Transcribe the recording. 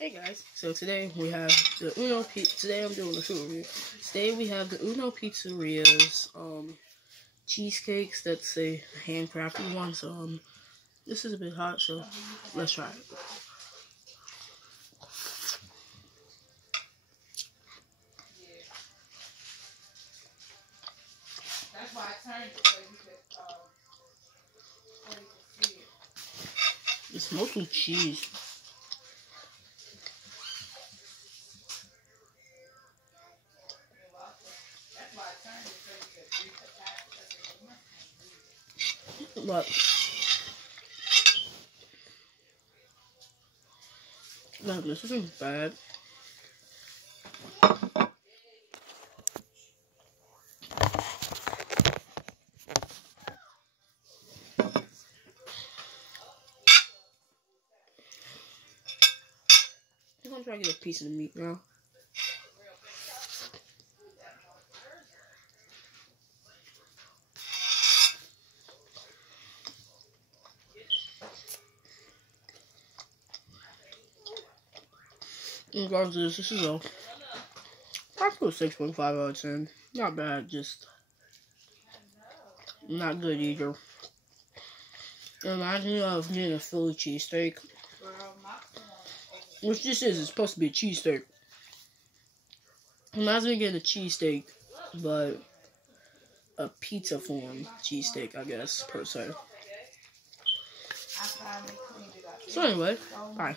Hey guys, so today we have the Uno Pizza. Today I'm doing a food review. Today we have the Uno Pizzeria's cheesecakes. That's a handcrafted one. So this is a bit hot, so let's try it. That's why I turned it so you could see it. It's mostly cheese. But no, this isn't bad. I'm gonna try to get a piece of the meat now. In regards to this is a practical 6.5 out of 10. Not bad, just not good either. It reminds me of getting a Philly cheesesteak, which this is. It's supposed to be a cheesesteak. It reminds me of getting a cheesesteak, but a pizza form cheesesteak, I guess, per se. So anyway, bye.